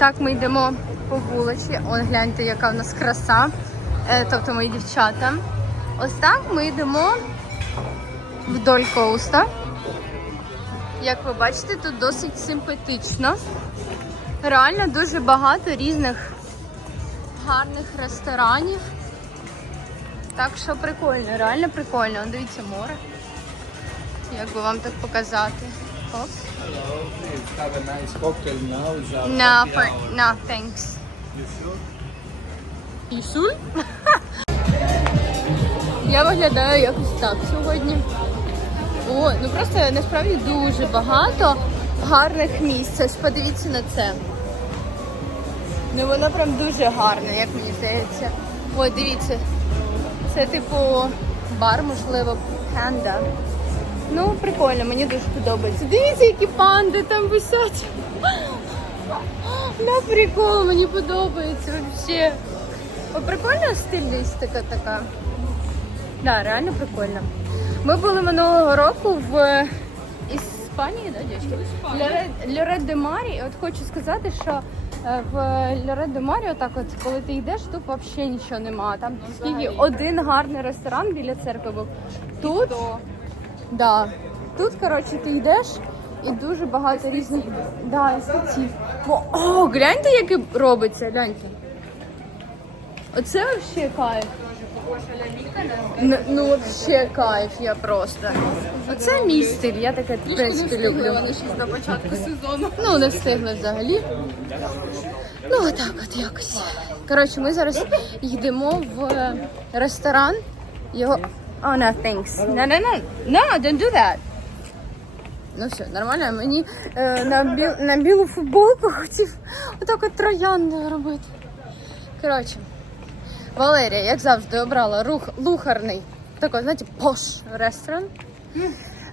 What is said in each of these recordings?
Так ми йдемо по вулиці. Он гляньте, яка в нас краса. Е, тобто мої дівчата. Ось так ми йдемо вдоль коуста. Як ви бачите, тут досить симпатично. Реально дуже багато різних гарних ресторанів. Так що прикольно, реально прикольно. Дивіться море. Як би вам так показати? Оп. Hello, please have a nice cocktail now. It's our No, happy for, hour. no, thanks. You sure? Пісуль? Я виглядаю якось так сьогодні. О, ну просто насправді дуже багато гарних місць. Ось подивіться на це. Ну воно прям дуже гарне, як мені здається. Ой, дивіться. Це типу бар, можливо, панда. Ну, прикольно, мені дуже подобається. Дивіться, які панди там висять. На прикол, мені подобається. О, прикольна стилістика така. Да, реально прикольно. Ми були минулого року в Іспанії, да, дівчатки? Льорет де Марі. От хочу сказати, що е, в Льорет де Марі, отак от, коли ти йдеш, тут взагалі нічого немає. Там скільки один гарний ресторан біля церкви був. Тут, да, тут, коротше, ти йдеш і дуже багато різних да, інститутів. О, о, гляньте, яке робиться, гляньте. Оце вообще кайф. Ну, ну вообще кайф, я просто. Оце мій стиль, я таке в принципі люблю. Вони ще на початку сезону. Ну, не встигли взагалі. Ну, отак от якось. Коротше, ми зараз йдемо в ресторан. Його. Oh, no, thanks. No, no, no. No, don't do that. Ну все, нормально. Мені е, на, біл, на білу футболку хотів отак от троянди робити. Коротше, Валерія, як завжди, обрала рух, лухарний, такий, знаєте, пош ресторан.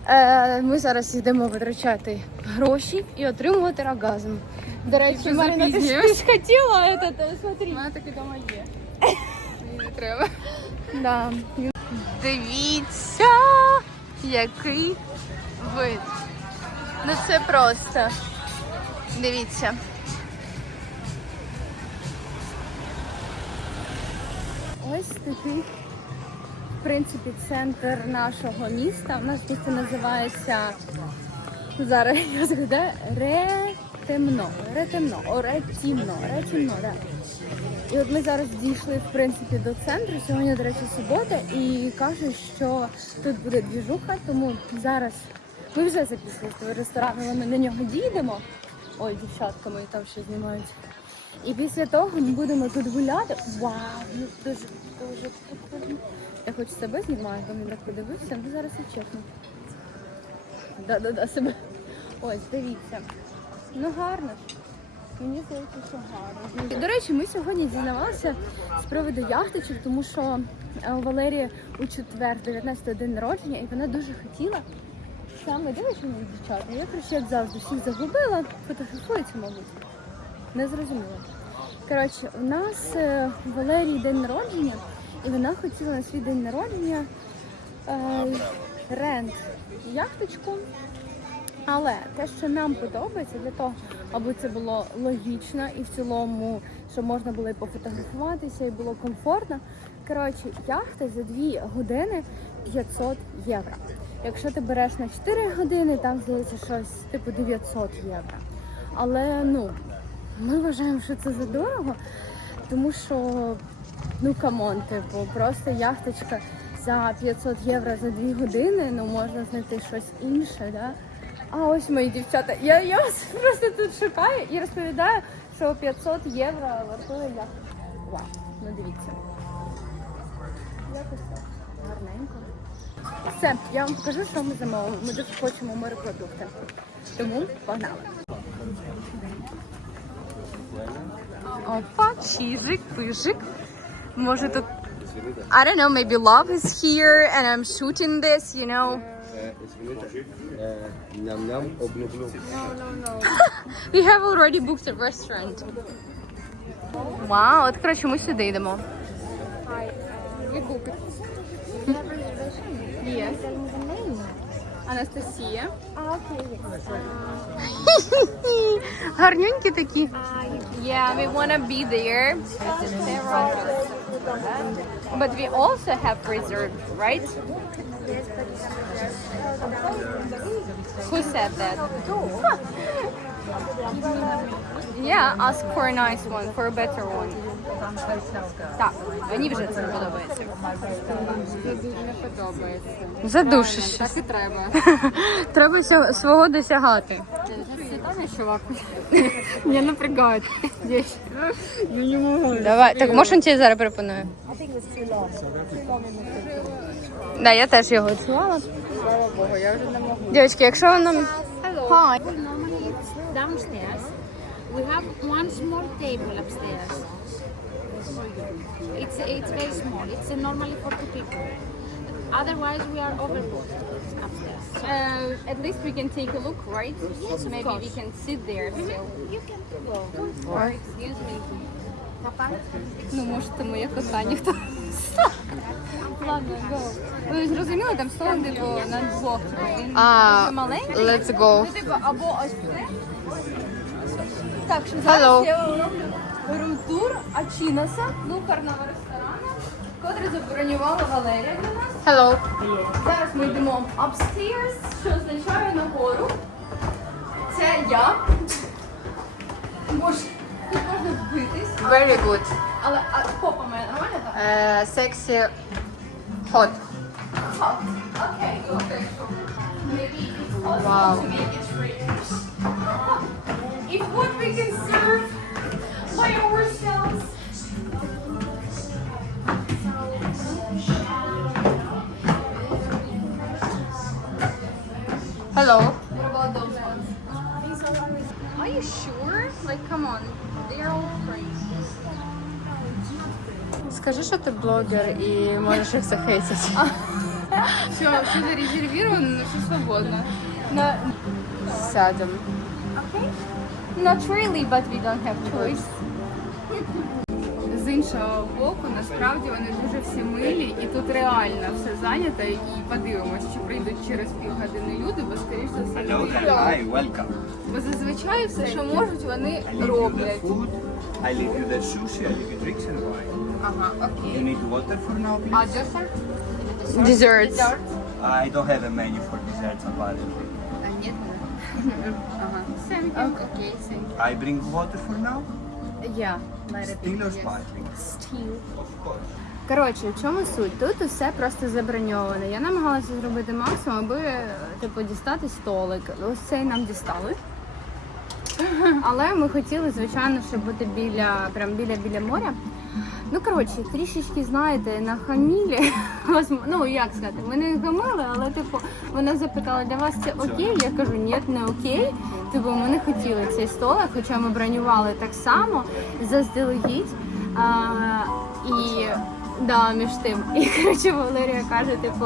Е, ми зараз йдемо витрачати гроші і отримувати оргазм. До речі, Марина, ти ж, ти ж хотіла этот, е, смотри. У мене таки вдома є. Мені не треба. Да. Дивіться, який вид. Ну це просто. Дивіться. Ось такий, в принципі, центр нашого міста. У нас місто називається зараз я згадаю Ретемно. Ретемно. Ретімно. Ретімно, так. І от ми зараз дійшли в принципі до центру. Сьогодні, до речі, субота, і кажуть, що тут буде двіжуха, тому зараз ми вже записували в ресторан, але ми на нього дійдемо. Ой, дівчатка мої там ще знімають. І після того ми будемо тут гуляти. Вау, ну дуже дуже. Я хочу себе знімати, бо він так подивився, ну зараз і чесно. Да-да-да, себе. Ось, дивіться. Ну гарно ж. Мені здається, що гарно. До речі, ми сьогодні дізнавалися з приводу яхточок, тому що е, у Валерії у четвер, 19 день народження, і вона дуже хотіла. Саме мені дівчата. Я коротше, як завжди, всіх загубила, фотографується, мабуть. Не зрозуміла. Коротше, у нас е, у Валерії день народження, і вона хотіла на свій день народження е, рент яхточку. Але те, що нам подобається, для того, аби це було логічно і в цілому, щоб можна було і пофотографуватися, і було комфортно. Коротше, яхта за 2 години 500 євро. Якщо ти береш на 4 години, там здається щось типу 900 євро. Але ну, ми вважаємо, що це задорого, тому що ну камон, типу, просто яхточка за 500 євро за 2 години, ну можна знайти щось інше, да? А ось мої дівчата. Я, я вас просто тут шукаю і розповідаю, що 500 євро вартує яхточка. Вау, ну дивіться. Якось так. Гарненько. Все, я вам покажу, що ми замовимо. Ми дуже хочемо морепродукти. Тому погнали. Опа, чижик, пижик. Може тут I don't know, maybe love is here and I'm shooting this, you know. Ням-ням, облюблю. We have already booked a restaurant. Вау, от коротше, ми сюди йдемо. Ви купите. Yes. Анастасія. Гарнюнькі такі. Yeah, we wanna be there. But we also have reserved, right? Who said that? yeah, ask for a nice one, for a better one. Так, мені вже це не подобається. Не подобається. Задушишся. Так і треба. Треба сього- свого досягати. Світання, чувак. Мене напрягають. Давай, так може він тебе зараз пропонує? Да, я теж його відчувала. Слава Богу, я вже не можу. Дівчатки, якщо вам нам... Hi. Normally it's downstairs. We have one small table upstairs. It's it's very small. It's normally for two people. Otherwise, we are overbooked upstairs. Uh, at least we can take a look, right? Yes, of Maybe we course. can sit there still. You can go. Or excuse me. Papa? Ну, може, це моє питання. Хто? Ладно, go. Ви зрозуміли, там столик, типу, на двох. типу, Він А, дуже маленький. let's go. Ну, типу, або ось це. Так, що Hello. зараз я роблю рум-тур Ачіноса, лукарного ресторану, Котрий забронювала Валерія для нас. Hello. Зараз ми йдемо upstairs, що означає нагору. Це я. Боже, тут можна вбитись, Very good. але а, попа моя нормально так? Е, Сексі hot. Hot. Okay, okay. Maybe it's possible Wow. to make it free. If what we can serve by ourselves. Hello. What about those ones? Are you sure? Like, come on. They're all free. Скажи, що ти блогер і можеш їх захейтити. Все, все зарезервировано, но все свободно. No, Сядемо. not really, but we don't have choice. Іншого боку, насправді вони дуже всі милі, і тут реально все зайнято. І подивимось, чи прийдуть через півгодини люди, бо скоріш за все Hello не прийдуть. Hi, welcome. Бо зазвичай все, що можуть, вони роблять. food, I leave you the sushi, I leave you drinks and wine. Ага, You окей. need water for now, А please? десерт? Desserts. I don't have a menu for desserts, apparently. А ні. Ага. Thank you. Окей, thank you. I bring water for now? Yeah, let it or sparkling? Коротше, в чому суть? Тут усе просто заброньоване. Я намагалася зробити максимум, аби типу дістати столик. Ось цей нам дістали. Але ми хотіли, звичайно, щоб бути біля прям біля біля моря. Ну коротше, трішечки знаєте, на хамілі. Ну як сказати, ми не гамили, але типу вона запитала, для вас це окей? Я кажу, ні, не окей. Типу, ми не хотіли цей столик, хоча ми бронювали так само заздалегідь. А, і да, між тим. І коротше Валерія каже, типу,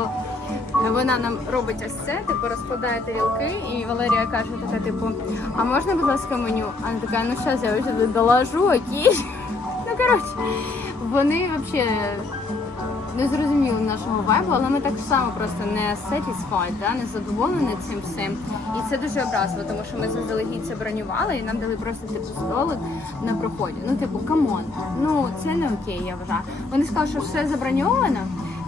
вона нам робить ось це, типу розкладає тарілки, і Валерія каже, така, типу, а можна, будь ласка, меню? А вона така, ну зараз я вже доложу, окей. Ну коротше, вони взагалі не зрозуміли нашого вайбу, але ми так само просто не satisfied, да, не задоволені цим всім. І це дуже образливо, тому що ми заздалегідь це бронювали і нам дали просто типу столик на проході. Ну, типу, камон, ну це не окей, я вважаю. Вони сказали, що все заброньовано.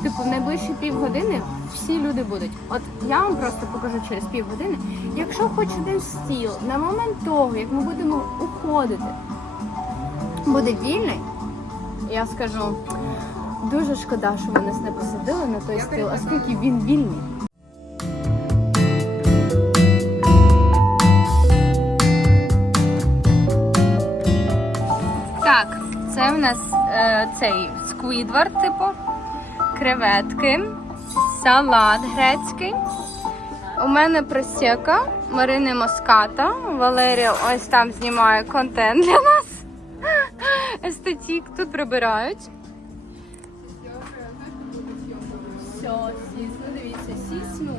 Типу, в найближчі півгодини всі люди будуть. От я вам просто покажу через півгодини. Якщо хоч один стіл на момент того, як ми будемо уходити, буде вільний, я скажу, дуже шкода, що ви нас не посадили на той стіл, оскільки він вільний. Так, це в нас е, цей сквідвард, типу, креветки, салат грецький. У мене просека, Марини Моската. Валерія ось там знімає контент для нас. Естетік тут прибирають. Все, сіс, ну дивіться, сісну.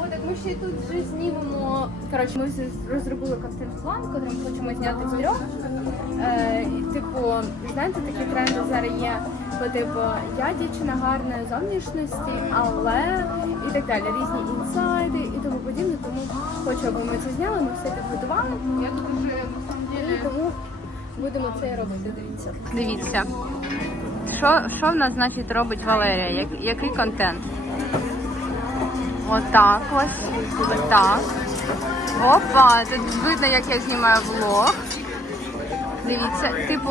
О, так ми ще й тут вже знімемо. Коротше, ми вже розробили контент-план, котрий ми хочемо зняти втрьох. Е, і, типу, знаєте, такі тренди зараз є. По типу, я дівчина гарної зовнішності, але і так далі, різні інсайди і тому подібне. Тому хочу, аби ми це зняли, ми все підготували. Я тут уже на самом І тому будемо це робити. Дивіться. Дивіться. Що, що в нас значить робить Валерія? Як, який контент? Отак ось. Отак. Опа, тут видно, як я знімаю влог. Дивіться, типу,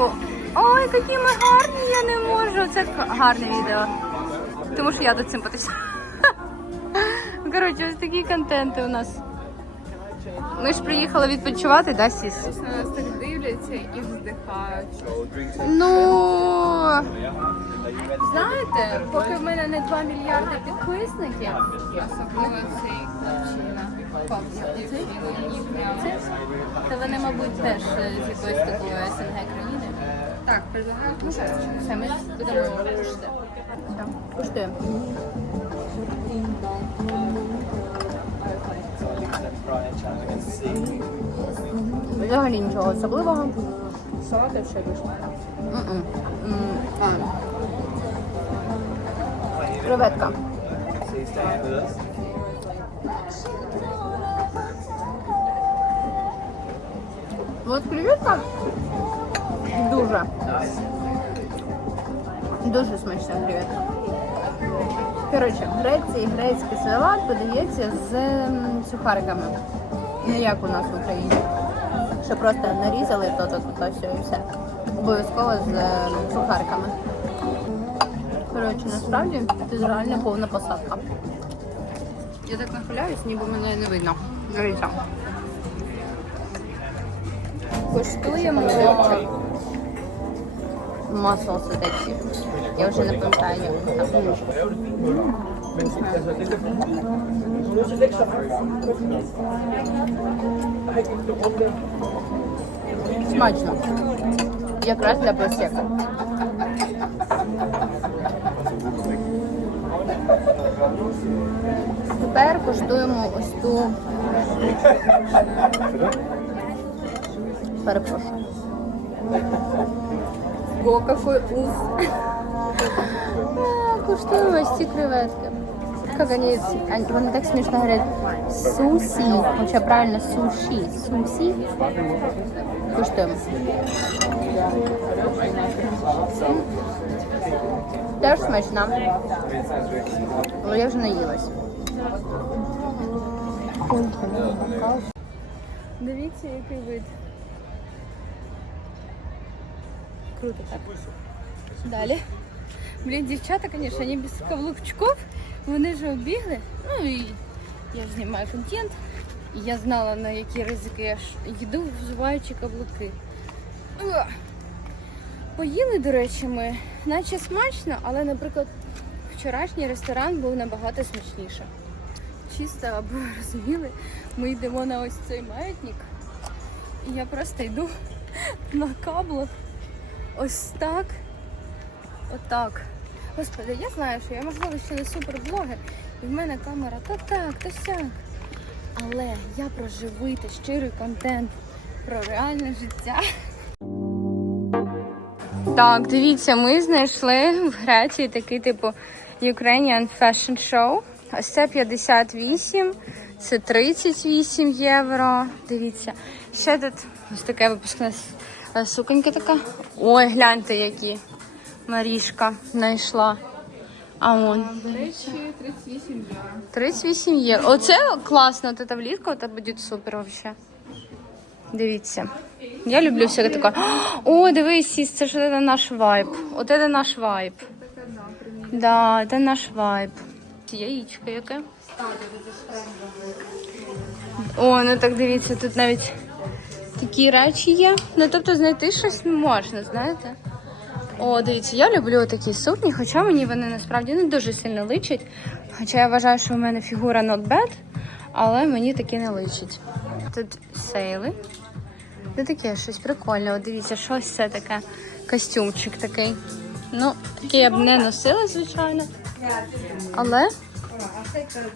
ой, які ми гарні, я не можу. Це гарне відео. Тому що я тут цим потисну. Коротше, ось такі контенти у нас. Ми ж приїхали відпочивати, да, Сіс? нас так дивляться і вздихають. Ну, Знаєте, поки в мене не 2 мільярди підписників, Особливо цей хлопчина. То вони, мабуть, теж е, з якоїсь такої СНГ країни. Так, предлагаю. Все, ми будемо кушати. Куштуємо. Взагалі нічого особливого. Салати дуже. м-м. Креветка. От креветка дуже. Дуже смачна креветка. Коротше, в Греції грецький салат подається з сухариками. Не як у нас в Україні. Що просто нарізали то, то, то, то все і все. Обов'язково з сухариками. Коротше, насправді це реально повна посадка. Я так нахиляюсь, ніби мене не видно. Дивіться. Коштуємо Масло сидить. Я вже не пам'ятаю, як воно там. смачно. Якраз для просека. Тепер коштуємо ось ту. Перепрошую. О, какой ус. А, Куштуємо ось ці креветки. Как они, они, вони так смішно говорять. Сусі. Хоча правильно суші. Сусі. Куштуємо. Теж смачно. Але я вже наїлась. Дивіться, який вид. Круто так. Далі. Блін, дівчата, звісно, вони без каблучків. Вони ж обігли. Ну і я знімаю контент. І я знала, на які ризики я йду, вживаючи каблуки. Поїли, до речі, ми, наче смачно, але, наприклад, вчорашній ресторан був набагато смачніше. Чисто, аби ви розуміли, ми йдемо на ось цей маятник, і я просто йду на каблах ось так, отак. Господи, я знаю, що я можливо ще не суперблогер, і в мене камера то так, то сяк. Але я про живий та щирий контент, про реальне життя. Так, дивіться, ми знайшли в Греції такий типу Ukrainian Fashion Show. Ось це 58, це 38 євро. Дивіться. Ще тут ось таке випускна с- е, суконька така. Ой, гляньте, які Марішка знайшла. А он До речі, 38 євро. 38 євро. Оце класно, от це влітка, це буде супер вообще. Дивіться. Я люблю все таке. О, дивись, Сіс, це ж це наш вайб. От це наш вайб. Да, це наш вайб. Яєчко яке. О, ну так дивіться, тут навіть такі речі є. Ну тобто знайти щось можна, знаєте. О, дивіться, я люблю такі сукні, хоча мені вони насправді не дуже сильно личать. Хоча я вважаю, що в мене фігура not bad, але мені такі не личить. Тут сейли. Це таке щось прикольне. От дивіться, щось це таке. Костюмчик такий. Ну, такий я б не носила, звичайно. Але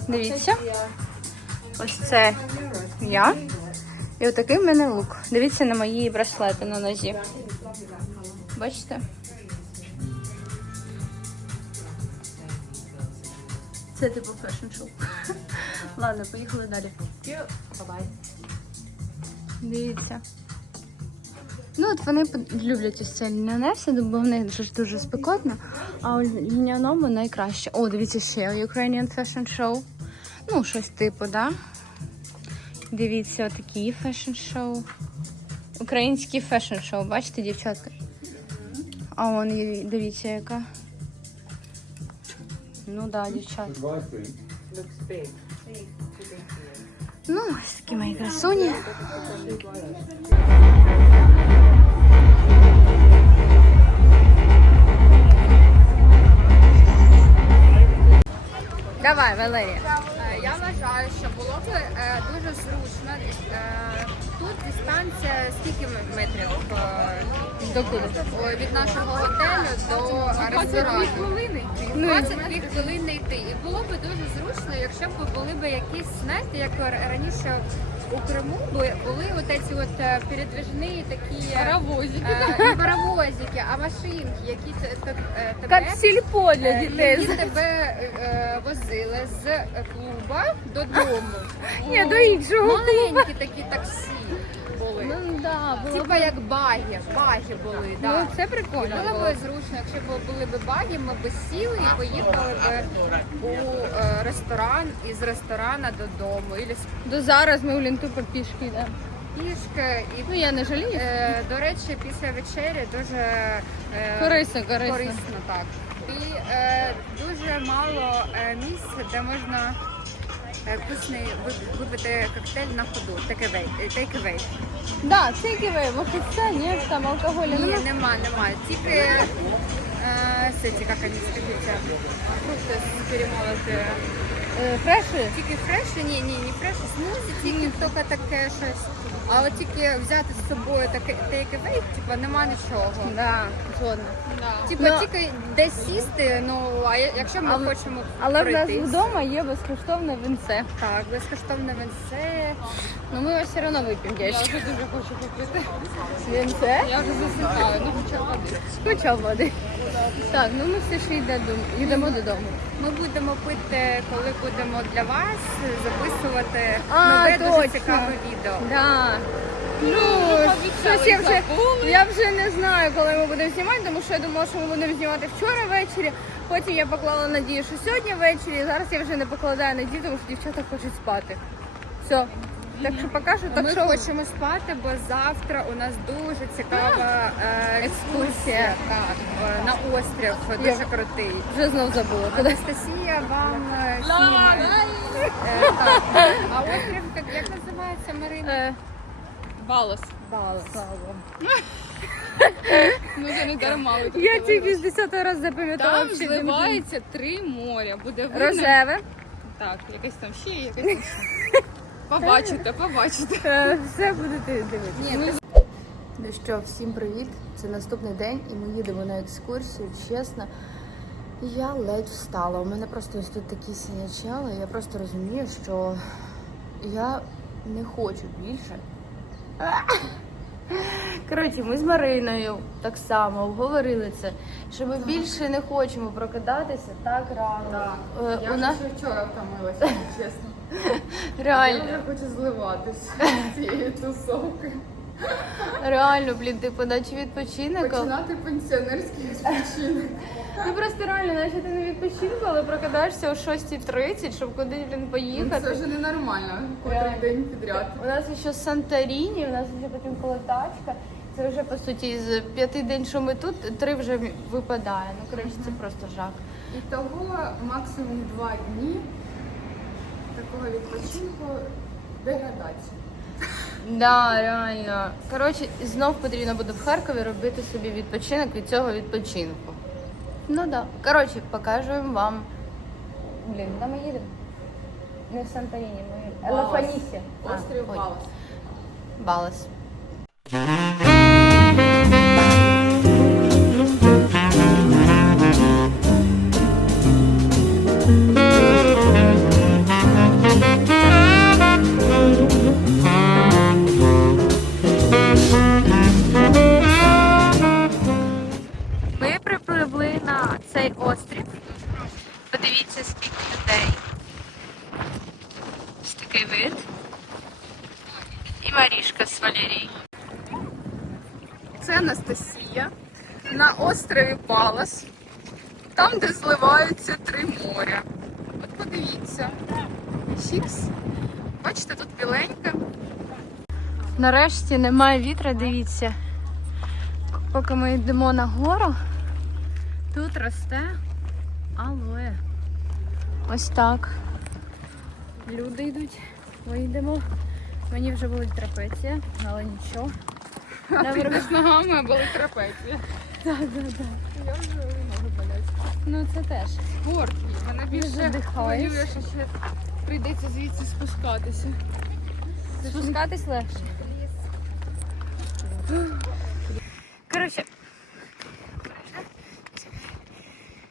дивіться. Ось це я. І отакий в мене лук. Дивіться на мої браслети на нозі. Бачите? Це типу фешн-шоу. Ладно, поїхали далі. Дивіться. Ну, от вони люблять ось це льняне все, бо в них ж дуже спекотно, а у льняному найкраще. О, дивіться ще Ukrainian Fashion Show. Ну, щось типу, да? Дивіться, отакі фешн-шоу. Українські фешн-шоу, бачите, дівчатка? А он, є- дивіться, яка. Ну да, дівчатка. Ну, ось такі мої красуні. Давай, Валерія. Б е, дуже зручно. Е, Тут дистанція скільки метрів е, До куди? Від нашого готелю до ресторану? хвилини. 22 хвилини йти. І було б дуже зручно, якщо б були б якісь, знаєте, як раніше у Криму були оці от е, передвіжні такі паровозики, не паровозики, а машинки, які е, тебе Як сільпо для Е, дітей. Які тебе е, возили з е, клуба додому. Ні, до іншого Маленькі такі таксі були. Ну да, було Типа як баги, баги були, Ну, да. це прикольно. Було б зручно, якщо б були б баги, ми б сіли і поїхали б у е, ресторан із ресторана додому. Ілі з До зараз ми в Лінтупер пішки йдемо. пішки. І, Ну я не жалію. е, до речі, після вечері дуже е, Корисно, корисно. корисно, так. І е, дуже мало е, місць, де можна е, вкусний ви- випити коктейль на ходу. Take-away. е. Да, тейківей, може це, ні, там алкоголю Ні, нема. нема, нема. Тільки е, сеті, як вони скажуть, фрукти перемолоти. Фреші? Тільки фреші, ні, ні, не фреші, смузі, тільки тільки таке щось. А от тільки взяти з собою таке take-away, типа нема нічого. Да, згодна. Типа Ну, тільки десь сісти, ну а я- якщо ми Але- хочемо Але в нас пройтись, вдома є безкоштовне винце. так, безкоштовне венце. Ну ми його все одно вип'ємо, Я дівчатки. вже дуже хочу купити. Винце? Я вже засипаю, ну хоча б. Хоча води. Так, ну ми все ж йдемо, йдемо додому. Ми будемо пити, коли будемо для вас записувати А, нове дуже точно. цікаве відео. Да. Ну, щось я вже, я вже не знаю, коли ми будемо знімати, тому що я думала, що ми будемо знімати вчора ввечері. Потім я поклала надію, що сьогодні ввечері. Зараз я вже не покладаю надію, тому що дівчата хочуть спати. Все. Так що покажу, так Ми що хочемо спати, бо завтра у нас дуже цікава е, екскурсія так, е, на острів, дуже крутий. вже знов забула. Куди? Анастасія вам е. Е, так. А острів, як, як називається Марина? Е, Балас. Балас. Ну це не дарма. тут Я говорили. тільки з 10 раз запам'ятала. Там всі зливається три моря. Буде видно. Рожеве. Так, якесь там ще є, якесь там ще. Побачите, побачите. Е, Все будете дивитися. Ну що, всім привіт! Це наступний день і ми їдемо на екскурсію. Чесно, я ледь встала. У мене просто ось тут такі синячали. Я просто розумію, що я не хочу більше. Коротше, ми з Мариною так само обговорили це, що ми більше не хочемо прокидатися так рано. Е, Я у нас вже вчора втомилася, чесно. реально. Я хочу зливатись цією тусовкою. Реально, блін, типу, наче відпочинок. Починати пенсіонерський відпочинок. Ну просто реально, наче ти не відпочинку, але прокидаєшся о 6.30, щоб кудись, блін, Це вже ненормально, котрий день підряд. У нас ще Санторіні, у нас ще потім колотачка. Це вже по суті з п'яти день, що ми тут, три вже випадає. Ну коротше, це просто жах. І того максимум два дні такого відпочинку деградації. Да, реально. Коротше, знов потрібно буде в Харкові робити собі відпочинок від цього відпочинку. Ну да. Коротше, покажемо вам. Блін, куди ми їдемо? Не в Санторіні, ми Балас. Лафанісі. А, Острів. Балас. Балас. І Марішка з Валерією. Це Анастасія на острові Палас, там, де зливаються три моря. От подивіться. Чікс. Бачите, тут біленьке. Нарешті немає вітра, дивіться. Поки ми йдемо на гору, тут росте алоє. Ось так. Люди йдуть, ми йдемо. Мені вже болить трапеція, але нічого. З ногами були трапеції. Так, так, так. Я вже ноги болять. Ну це теж. Спорт. Мене більше хвилює, що ще прийдеться звідси спускатися. Спускатись легше. Коротше.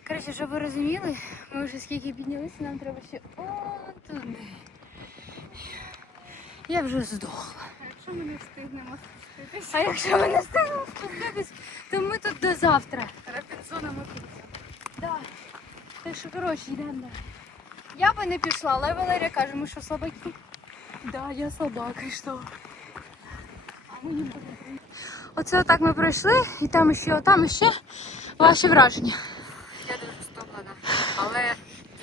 Коротше, щоб ви розуміли, ми вже скільки піднялися, нам треба ще он туди. Я вже здохла. А Якщо ми не встигнемо спуститися, А якщо ми не встигнемо спускатись, то ми тут до завтра. репетиціонами Да. Так що, коротше, йдемо. далі. Я би не пішла, але Валерія каже, ми що слабаки. Да, я собака, і що? Оце отак ми пройшли, і там ще, там ще ваші враження. Я дуже стомлена. Але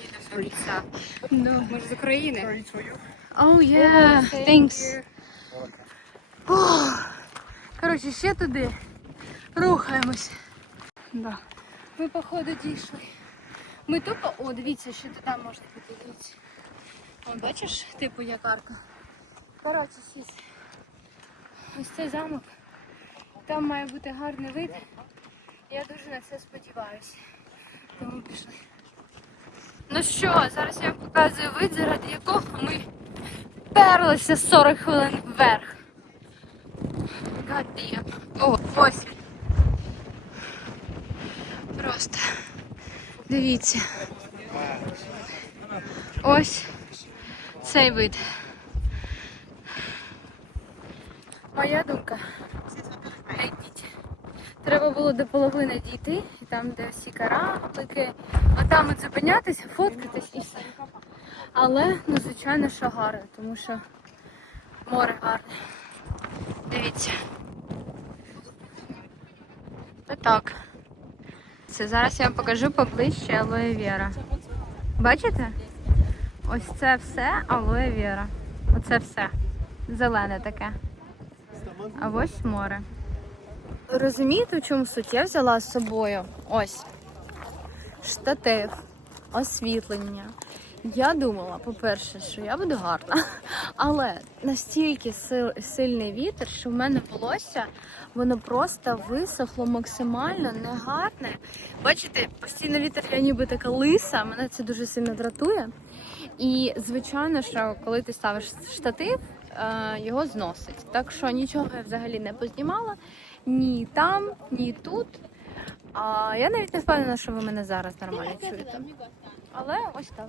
діти з ліса. Ну, ми ж з України. Oh yeah, thanks. Ох. Коротше, ще туди. Рухаємось. Да. Ми, походу, дійшли. Ми тупо, о, дивіться, що туди можна дивіться. О, бачиш, типу як арка. Коротше. Ось цей замок. Там має бути гарний вид. Я дуже на це сподіваюся. Тому пішли. Ну що, зараз я вам показую вид, заради якого ми перлися 40 хвилин вверх. God. О, ось. Просто. Дивіться. Ось цей вид. Моя думка. Не йдіть. Треба було до половини дійти, і там, де всі кораблики, а там зупинятися, фоткатись і все. Але, ну, звичайно, що гарно, тому що море гарне. Дивіться. Отак. Це зараз я вам покажу поближче алоє вера. Бачите? Ось це все алоє вера. Оце все. Зелене таке. А ось море. Розумієте, в чому суть? Я взяла з собою ось штатив, освітлення. Я думала, по-перше, що я буду гарна, але настільки сильний вітер, що в мене волосся воно просто висохло максимально негарне. Бачите, постійно вітер, я ніби така лиса, мене це дуже сильно дратує. І звичайно, що коли ти ставиш штатив, е, його зносить. Так що нічого я взагалі не познімала ні там, ні тут. А я навіть не впевнена, що ви мене зараз нормально чуєте. Але ось так.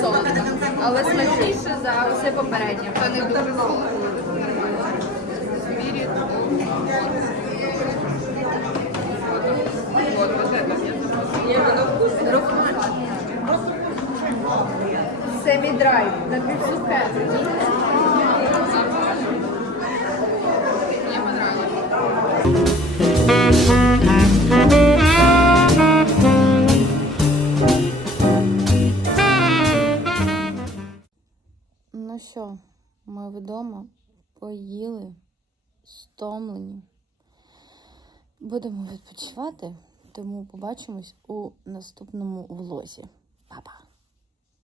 солодко, але смачніше за все попереднє. Це не дуже солодко. Мірі. Семі-драйв, напівсухе. Ну ми вдома поїли, стомлені. Будемо відпочивати, тому побачимось у наступному влозі. Па-па!